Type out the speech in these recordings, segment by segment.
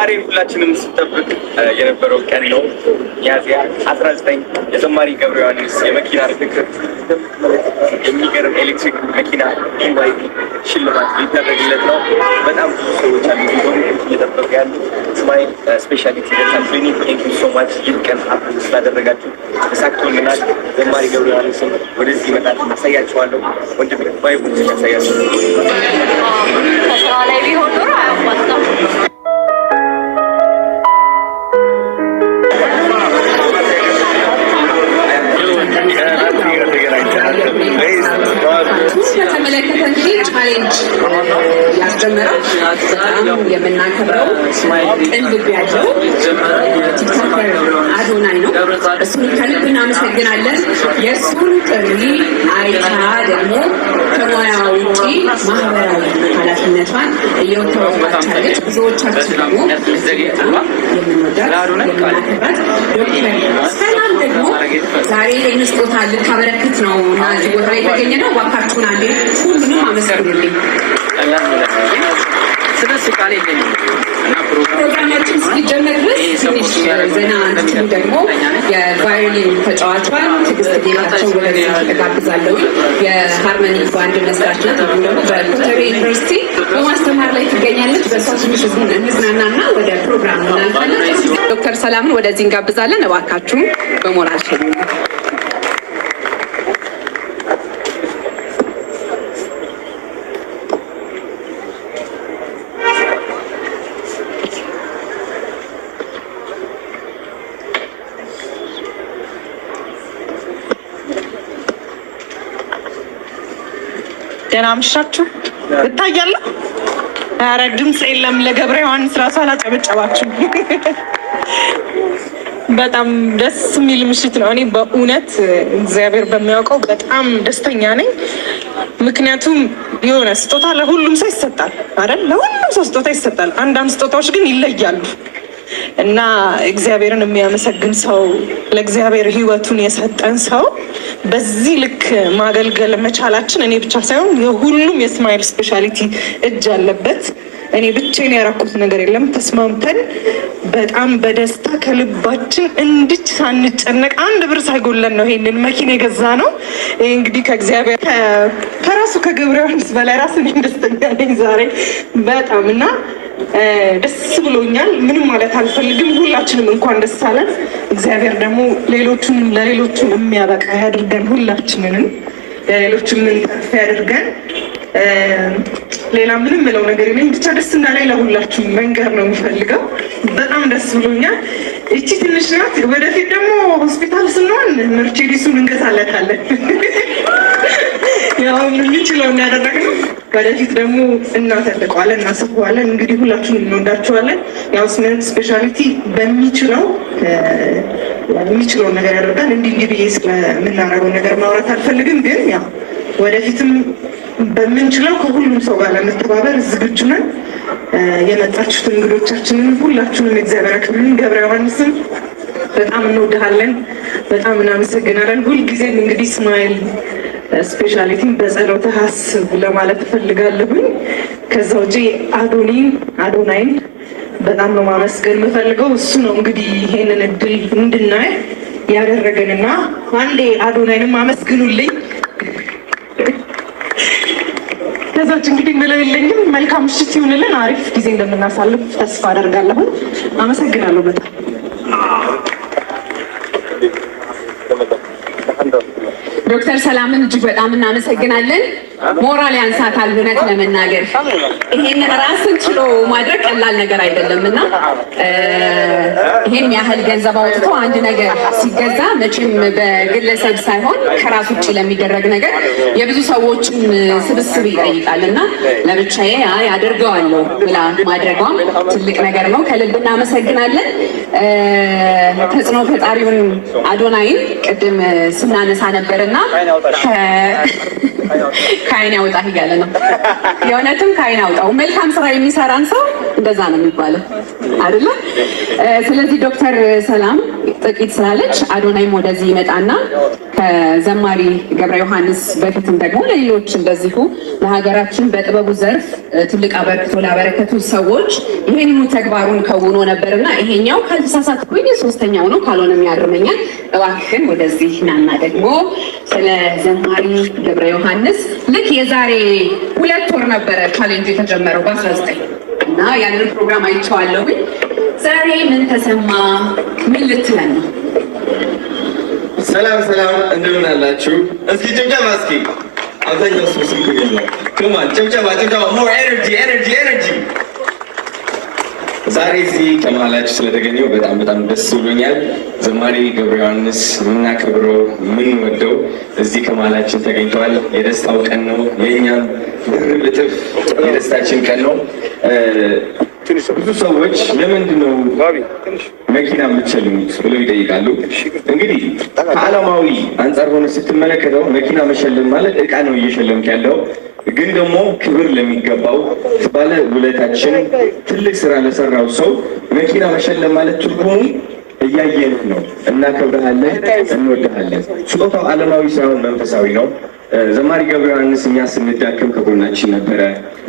ዛሬ ሁላችንም ስንጠብቅ የነበረው ቀን ነው። ሚያዝያ 19 የዘማሪ ገብረ ዮሐንስ የመኪና ርክክብ የሚገርም ኤሌክትሪክ መኪና ኢንቫይት ሽልማት ሊደረግለት ነው። በጣም ብዙ ሰዎች አሉ እየጠበቁ ያሉ። ስማይል ስፔሻሊቲ ደንታል ክሊኒክ ቴንክ ዩ ሶ ማች። ይህ ቀን ሀብት ስላደረጋችሁ ተሳክቶልናል። ዘማሪ ገብረ ዮሐንስን ወደዚህ ይመጣል፣ ያሳያችኋለሁ። ወንድም ባይቡን ያሳያችሁ ከስራ ላይ ቢሆን ኖሮ አያዋጣም። የተመለከተን ቻሌንጅ ያስጀመረው በጣም የምናከብረው ቅልብ ያለው ቲክቶከር አዶናይ ነው። እሱን ከልብ እናመሰግናለን። የእሱን ጥሪ አይታ ደግሞ ከሙያ ውጪ ማህበራዊ ኃላፊነቷን እየወተወጣቻለች። ብዙዎቻችን ደግሞ የምንወዳት የምናከብራት ዶክተር ሰላም ደግሞ ዛሬ ይህን ስጦታ ልታበረክት ነው እና እዚህ ቦታ ላይ የተገኘ ነው። እባካችሁን አንዴ ሁሉንም አመስግኑልኝ። ፕሮግራማችን እስኪጀመር ድረስ ትንሽ ዘና እንድትሉ ደግሞ የቫዮሊን ተጫዋቿን ትዕግስት ጌታቸው ወደዚህ ተጋብዛለሁ። የሃርመኒ ባንድ መስራች ናት። እንዲሁም ደግሞ በኮተቤ ዩኒቨርሲቲ በማስተማር ላይ ትገኛለች። በእሷ ትንሽ እንዝናናና ወደ ፕሮግራም እናልፋለን። ዶክተር ሰላምን ወደዚህ እንጋብዛለን። እባካችሁ በሞራል ሸኙ። ደህና አምሻችሁ። እታያለሁ። ኧረ ድምፅ የለም። ለገብረ ዮሐንስ ራሱ አላጨበጨባችሁ። በጣም ደስ የሚል ምሽት ነው። እኔ በእውነት እግዚአብሔር በሚያውቀው በጣም ደስተኛ ነኝ። ምክንያቱም የሆነ ስጦታ ለሁሉም ሰው ይሰጣል አይደል? ለሁሉም ሰው ስጦታ ይሰጣል። አንዳንድ ስጦታዎች ግን ይለያሉ እና እግዚአብሔርን የሚያመሰግን ሰው፣ ለእግዚአብሔር ሕይወቱን የሰጠን ሰው በዚህ ልክ ማገልገል መቻላችን እኔ ብቻ ሳይሆን የሁሉም የስማይል ስፔሻሊቲ እጅ አለበት። እኔ ብቻዬን ያደረኩት ነገር የለም። ተስማምተን በጣም በደስታ ከልባችን እንድች ሳንጨነቅ አንድ ብር ሳይጎለን ነው ይሄንን መኪና የገዛ ነው። ይህ እንግዲህ ከእግዚአብሔር ከራሱ ከገብረ ዮሐንስ በላይ ራሱ እኔም ደስተኛ ነኝ ዛሬ በጣም እና ደስ ብሎኛል። ምንም ማለት አልፈልግም። ሁላችንም እንኳን ደስ አለን። እግዚአብሔር ደግሞ ሌሎቹንም ለሌሎቹም የሚያበቃ ያድርገን። ሁላችንንም ለሌሎቹም የምንተርፍ ያድርገን። ሌላ ምንም ምለው ነገር የለኝ። ብቻ ደስ እንዳላይ ለሁላችሁም መንገር ነው የሚፈልገው። በጣም ደስ ብሎኛል። እቺ ትንሽ ናት። ወደፊት ደግሞ ሆስፒታል ስንሆን መርቼዲሱን እንገዛለታለን። ያው የምንችለው እናደረግነው። ወደፊት ደግሞ እናተልቀዋለን፣ እናሰፋዋለን። እንግዲህ ሁላችሁንም እንወዳችኋለን። ያው ስፔሻሊቲ የሚችለውን ነገር ያደርጋል። እንዲህ ብዬ ስለምናደርገው ነገር ማውራት አልፈልግም፣ ግን ያው ወደፊትም በምንችለው ከሁሉም ሰው ጋር ለመተባበር ዝግጁ ነን። የመጣችሁትን እንግዶቻችንን ሁላችሁንም እግዚአብሔር ያክብርልን። ገብረ ዮሐንስም በጣም እንወድሃለን፣ በጣም እናመሰግናለን። ሁልጊዜም እንግዲህ ስማይል ስፔሻሊቲን በጸሎት አስብ ለማለት እፈልጋለሁኝ። ከዛ ውጪ አዶናይን በጣም ነው ማመስገን የምፈልገው። እሱ ነው እንግዲህ ይሄንን እድል እንድናይ ያደረገንና አንዴ አዶናይንም አመስግኑልኝ። ከዛች እንግዲህ ምለው የለኝም። መልካም ምሽት ይሁንልን። አሪፍ ጊዜ እንደምናሳልፍ ተስፋ አደርጋለሁ። አመሰግናለሁ በጣም ዶክተር ሰላምን እጅግ በጣም እናመሰግናለን። ሞራል ያንሳታል እውነት ለመናገር ይሄን ራስን ችሎ ማድረግ ቀላል ነገር አይደለም እና ይሄን ያህል ገንዘብ አውጥቶ አንድ ነገር ሲገዛ መቼም በግለሰብ ሳይሆን ከራስ ውጭ ለሚደረግ ነገር የብዙ ሰዎችን ስብስብ ይጠይቃል እና ለብቻዬ አደርገዋለሁ ብላ ማድረጓም ትልቅ ነገር ነው። ከልብ እናመሰግናለን። ተጽዕኖ ፈጣሪውን አዶናይን ቅድም ስናነሳ ነበርና ከአይን ያውጣህ እያለ ነው። የእውነትም ከአይን ያውጣው። መልካም ስራ የሚሰራን ሰው እንደዛ ነው የሚባለው። አይደለ? ስለዚህ ዶክተር ሰላም ጥቂት ስላለች አዶናይም ወደዚህ ይመጣና ከዘማሪ ገብረ ዮሐንስ በፊትም ደግሞ ለሌሎች እንደዚሁ ለሀገራችን በጥበቡ ዘርፍ ትልቅ አበርክቶ ላበረከቱ ሰዎች ይህንኑ ተግባሩን ከውኖ ነበርና ይሄኛው ካልተሳሳትኩኝ ሶስተኛው ነው፣ ካልሆነም ያርመኛል። እባክህን ወደዚህ ናና ደግሞ ስለ ዘማሪ ገብረ ዮሐንስ ልክ የዛሬ 2 ወር ነበረ ቻሌንጁ የተጀመረው በ19 እና ያንን ፕሮግራም አይቼዋለሁኝ። ዛሬ ምን ተሰማ? ምን ልትለን ነው? ሰላም እንደምን አላችሁ? እስኪ ጭብጨባ እስኪ አብዛኛው ሰው ስልክ ነው። ከማን ጭብጨባ ሞር ኤነርጂ ዛሬ እዚህ ከመሀላችሁ ስለተገኘው በጣም ደስ ብሎኛል። ዘማሪ ገብረ ዮሐንስ የምናከብረው የምንወደው እዚህ ከመሀላችን ተገኝተዋል። የደስታው ቀን ነው፣ የእኛም ድርብ እጥፍ የደስታችን ቀን ነው። ብዙ ሰዎች ለምንድን ነው መኪና የምትሸልሙት ብለው ይጠይቃሉ። እንግዲህ ከዓለማዊ አንጻር ሆነ ስትመለከተው መኪና መሸለም ማለት እቃ ነው እየሸለምክ ያለው። ግን ደግሞ ክብር ለሚገባው ባለ ውለታችን ትልቅ ስራ ለሰራው ሰው መኪና መሸለም ማለት ትርጉሙ እያየን ነው፣ እናከብረሃለን፣ እንወድሃለን። ስጦታው ዓለማዊ ሳይሆን መንፈሳዊ ነው። ዘማሪ ገብረ ዮሐንስ እኛ ስንዳክም ከጎናችን ነበረ።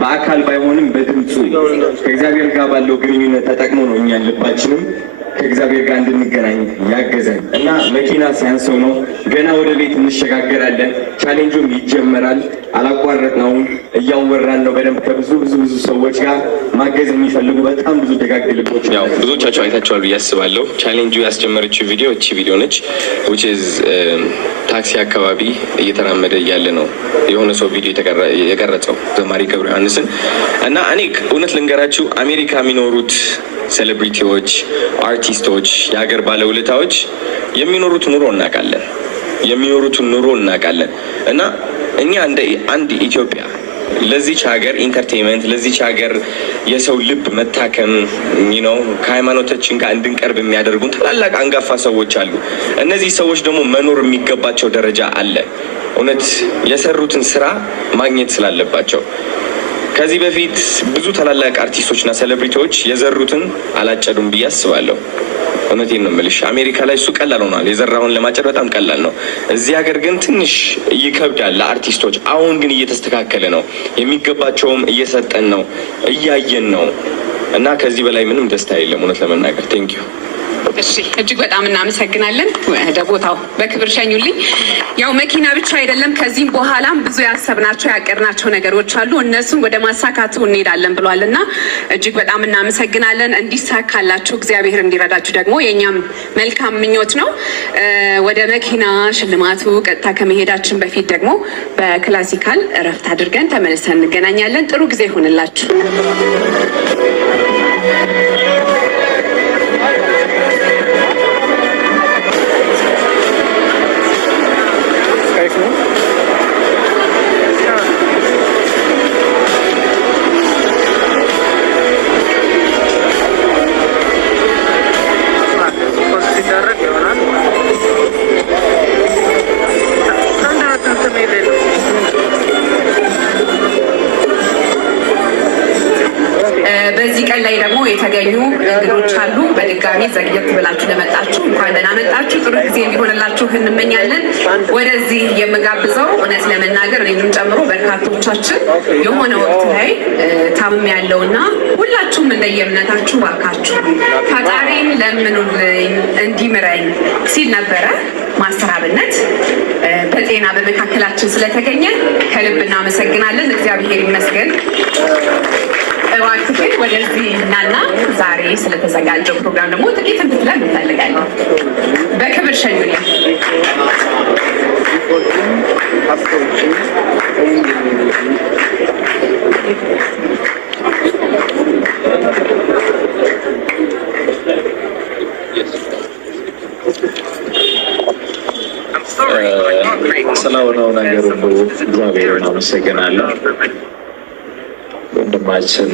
በአካል ባይሆንም በድምፁ ከእግዚአብሔር ጋር ባለው ግንኙነት ተጠቅሞ ነው እኛን ልባችንም ከእግዚአብሔር ጋር እንድንገናኝ ያገዘን እና መኪና ሲያንሰው ነው። ገና ወደ ቤት እንሸጋገራለን። ቻሌንጁም ይጀመራል። አላቋረጥነውም። እያወራን ነው በደንብ ከብዙ ሰዎች ጋር ማገዝ የሚፈልጉ በጣም ብዙ ደጋግ ልቦች ያው ብዙዎቻቸው አይታችኋል ብዬ አስባለሁ። ቻሌንጁ ያስጀመረችው ቪዲዮ እቺ ቪዲዮ ነች። which is ታክሲ አካባቢ እየተራመደ እያለ ነው የሆነ ሰው ቪዲዮ የቀረጸው ዘማሪ ገብረ ዮሐንስን እና እኔ እውነት ልንገራችሁ አሜሪካ የሚኖሩት ሴሌብሪቲዎች፣ አርቲስቶች፣ የሀገር ባለውለታዎች የሚኖሩትን ኑሮ እናውቃለን እና እኛ እንደ አንድ ኢትዮጵያ ለዚች ሀገር ኢንተርቴንመንት ለዚች ሀገር የሰው ልብ መታከም ነው ከሃይማኖታችን ጋር እንድንቀርብ የሚያደርጉን ታላላቅ አንጋፋ ሰዎች አሉ። እነዚህ ሰዎች ደግሞ መኖር የሚገባቸው ደረጃ አለ። እውነት የሰሩትን ስራ ማግኘት ስላለባቸው ከዚህ በፊት ብዙ ታላላቅ አርቲስቶችና ሴሌብሪቲዎች የዘሩትን አላጨዱም ብዬ አስባለሁ። እውነቴን ነው የምልሽ። አሜሪካ ላይ እሱ ቀላል ሆኗል። የዘራውን ለማጨድ በጣም ቀላል ነው። እዚህ ሀገር ግን ትንሽ ይከብዳል ለአርቲስቶች። አሁን ግን እየተስተካከለ ነው። የሚገባቸውም እየሰጠን ነው፣ እያየን ነው እና ከዚህ በላይ ምንም ደስታ የለም እውነት ለመናገር። ቴንክ ዩ። እሺ እጅግ በጣም እናመሰግናለን። ወደ ቦታው በክብር ሸኙልኝ። ያው መኪና ብቻ አይደለም፣ ከዚህም በኋላም ብዙ ያሰብናቸው ያቀድናቸው ነገሮች አሉ። እነሱን ወደ ማሳካቱ እንሄዳለን ብሏል እና እጅግ በጣም እናመሰግናለን። እንዲሳካላችሁ እግዚአብሔር እንዲረዳችሁ ደግሞ የእኛም መልካም ምኞት ነው። ወደ መኪና ሽልማቱ ቀጥታ ከመሄዳችን በፊት ደግሞ በክላሲካል እረፍት አድርገን ተመልሰን እንገናኛለን። ጥሩ ጊዜ ይሁንላችሁ። በዚህ ቀን ላይ ደግሞ የተገኙ እንግዶች አሉ። በድጋሚ ዘግየት ብላችሁ ለመጣችሁ እንኳን ደህና መጣችሁ። ጥሩ ጊዜ እንዲሆንላችሁ እንመኛለን። ወደዚህ የምጋብዘው እውነት ለመናገር እኔንም ጨምሮ በርካቶቻችን የሆነ ወቅት ላይ ታምም ያለውና ሁላችሁም እንደየእምነታችሁ ባካችሁ ፈጣሪን ለምኑልኝ እንዲምረኝ ሲል ነበረ ማስተር አብነት። በጤና በመካከላችን ስለተገኘ ከልብ እናመሰግናለን። እግዚአብሔር ይመስገን። እባክህ ወደዚህ እናና ዛሬ ስለተዘጋጀው ፕሮግራም ደግሞ ጥቂት እንድትለን እንፈልጋለን። በክብር ሸኙልኝ። ስለሆነው ነገር ሁሉ እግዚአብሔርን አመሰግናለሁ። ወንድማችን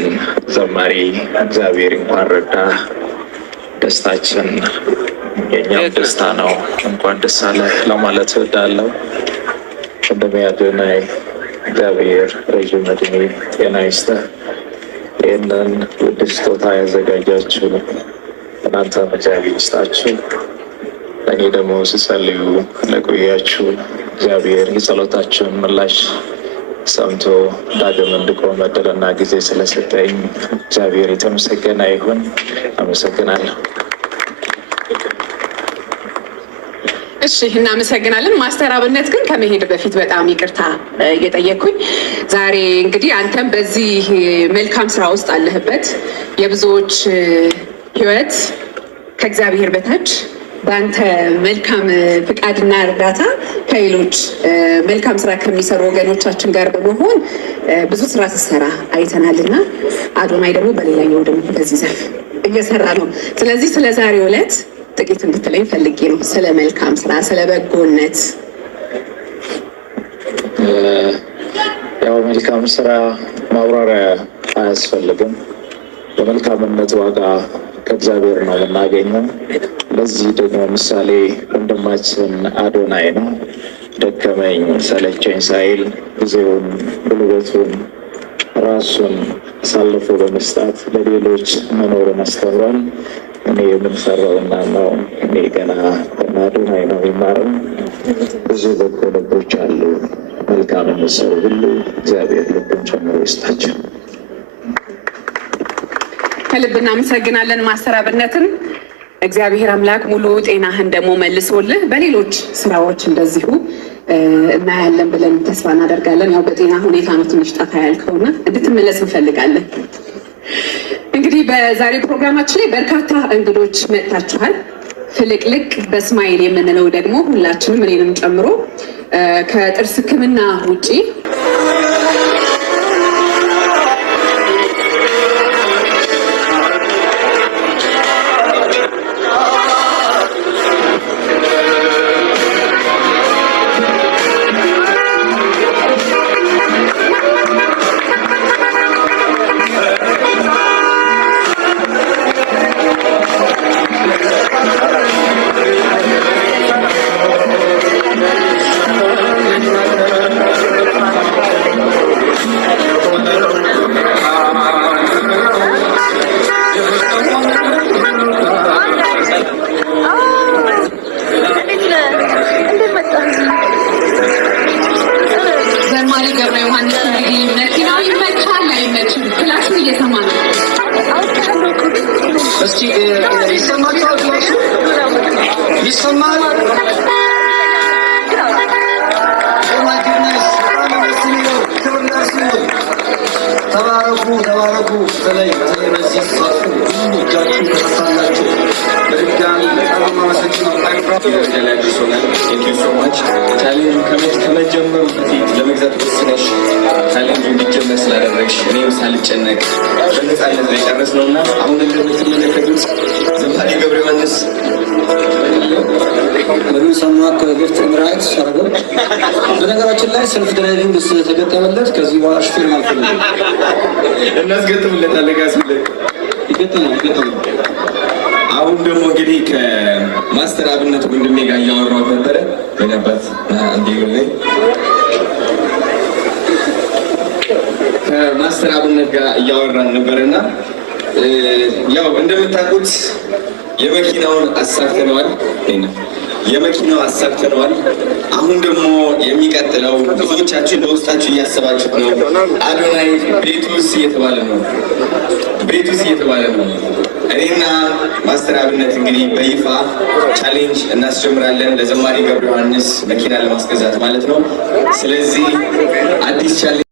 ዘማሪ እግዚአብሔር እንኳን ረዳ፣ ደስታችን የእኛም ደስታ ነው። እንኳን ደስ አለህ ለማለት እወዳለሁ። ወንድሜ አዶናይ እግዚአብሔር ረዥም ዕድሜ ጤና ይስጥህ። ይህንን ውድ ስጦታ ያዘጋጃችሁ እናንተም እግዚአብሔር ይስጣችሁ። እኔ ደግሞ ስጸልዩ ለቆያችሁ እግዚአብሔር የጸሎታችሁን ምላሽ ሰምቶ ዳግም እንድቆም እድልና ጊዜ ስለሰጠኝ እግዚአብሔር የተመሰገነ ይሁን። አመሰግናለሁ። እሺ፣ እናመሰግናለን። ማስተር አብነት ግን ከመሄድ በፊት በጣም ይቅርታ እየጠየቅኩኝ ዛሬ እንግዲህ አንተም በዚህ መልካም ስራ ውስጥ አለህበት። የብዙዎች ህይወት ከእግዚአብሔር በታች በአንተ መልካም ፍቃድና እርዳታ ከሌሎች መልካም ስራ ከሚሰሩ ወገኖቻችን ጋር በመሆን ብዙ ስራ ስትሰራ አይተናልና አዶናይ ደግሞ በሌላኛው ደግሞ በዚህ ዘርፍ እየሰራ ነው። ስለዚህ ስለ ዛሬው ዕለት ጥቂት እንድትለኝ ፈልጌ ነው። ስለ መልካም ስራ፣ ስለ በጎነት። ያው መልካም ስራ ማብራሪያ አያስፈልግም። በመልካምነት ዋጋ ከእግዚአብሔር ነው የምናገኘው። ለዚህ ደግሞ ምሳሌ ወንድማችን አዶናይ ነው። ደከመኝ ሰለቸኝ ሳይል ጊዜውን፣ ጉልበቱን፣ ራሱን አሳልፎ በመስጣት ለሌሎች መኖርን አስተምሯል። እኔ የምንሰራውና ነው እኔ ገና አዶናይ ነው የሚማረው። ብዙ በጎ ልቦች አሉ። መልካም የሚሰሩ ሁሉ እግዚአብሔር ልብን ጨምሮ ይስጣቸው። ከልብ እናመሰግናለን ማስተር አብነትን። እግዚአብሔር አምላክ ሙሉ ጤናህን ደግሞ መልሶልህ በሌሎች ስራዎች እንደዚሁ እናያለን ብለን ተስፋ እናደርጋለን። ያው በጤና ሁኔታ ነው ትንሽ ጠፋ ያልከውና እንድትመለስ እንፈልጋለን። እንግዲህ በዛሬው ፕሮግራማችን ላይ በርካታ እንግዶች መጥታችኋል። ፍልቅልቅ በስማይል የምንለው ደግሞ ሁላችንም እኔንም ጨምሮ ከጥርስ ሕክምና ውጪ ተባረኩ። በተለይ በዚህ ሰዓት ሁሉ እጃችሁ ከተሳላችሁ በድጋሚ በጣም አመሰግናለሁ። ቻሌንጁ ከመጀመሩ በፊት ለመግዛት ወስነሽ ቻሌንጁ እንዲጀመር ስላደረግሽ እኔም ሳልጨነቅ በነፃነት ላይ ጨረስነው እና አሁን እንደምትመለከቱት ዘማሪ ገብረ ዮሐንስ መሪው ሰማክ ጊፍት ራይት ሻረገ። በነገራችን ላይ ሰልፍ ድራይቪንግ ተገጠመለት። ከዚህ በኋላ ሹፌር ማለት ነው እናስገጥምለታለን። ጋስብለ ይገጠማል። አሁን ደግሞ እንግዲህ ከማስተር አብነት ወንድሜ ጋር እያወራሁ ነበረ። በነባት እንዲህ ከማስተር አብነት ጋር እያወራን ነበረና ያው እንደምታውቁት የመኪናውን አሳክተነዋል። አሁን ደግሞ የሚቀጥለው ብዙዎቻችሁ በውስጣችሁ እያሰባችሁ ነው። አዶናይ ቤቱስ እየተባለ ነው። እኔና ማስተር አብነት እንግዲህ በይፋ ቻሌንጅ እናስጀምራለን ለዘማሪ ገብረ ዮሐንስ መኪና ለማስገዛት ማለት ነው። ስለዚህ አዲስ ቻሌንጅ